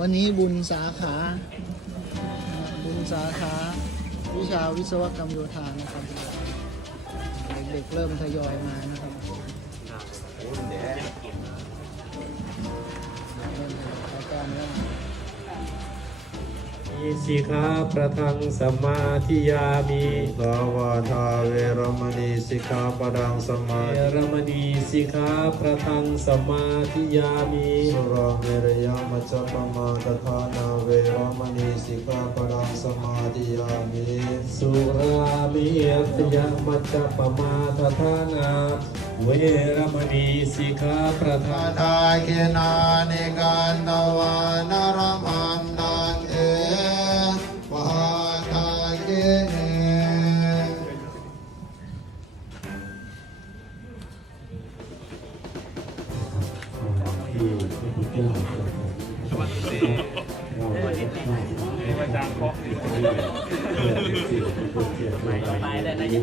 วันนี้บุญสาขา บุญสาขา วิชาวิศวกรรมโยธานะครับ เด็กๆเริ่มทยอยมานะครับ สิกขาประทังสมมาธิยามิสาวาทาเวรมณีสิกขาปดังสมาเอธิรมณีสิกขาประทังสมมาธิยามิสุราเมรยามัจจปมาตทานาเวรมณีสิกขาปดังสมาธิยามิสุรามิยยมัจจปมาทฐานาเวรมณีสิกขาประทัอางทาเกนานิกันตวา พระพุทธเจ้าเราไม่ได้ประจางเพราะเพื่อเป็นสิ่งที่ควรเกียรติไม่ไปแต่ในยัง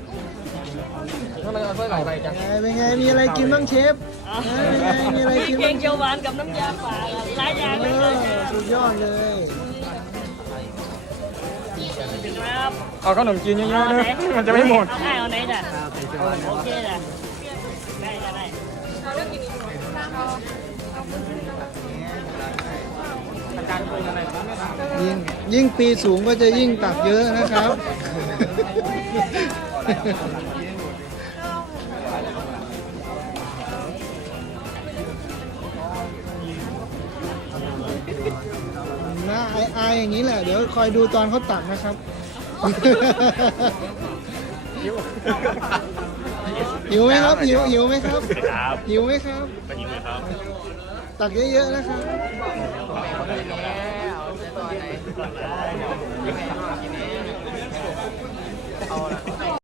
ป็นไง มีอะไรกินบ้างเชฟเป็นไงมีอะไรกินแกบ้างงเขียวหวานกับน้ำยาป่าหลายอย่างเอเลยอสุดยอดเลยครับเอาขนมจีนเยอะๆนะมันจะไม่หมด เอาให้เอาไหนจ้ะโอเคจ้ะได้จ้ะได้ยิ่งยิ่งปีสูงก็จะยิ่งตักเยอะนะครับ อายๆอย่างนี้แหละ เดี๋ยวคอยดูตอนเขาตักนะครับ หิวไหมครับหิวหิวไหมครับหิวไหมครับตักเยอะๆนะครับ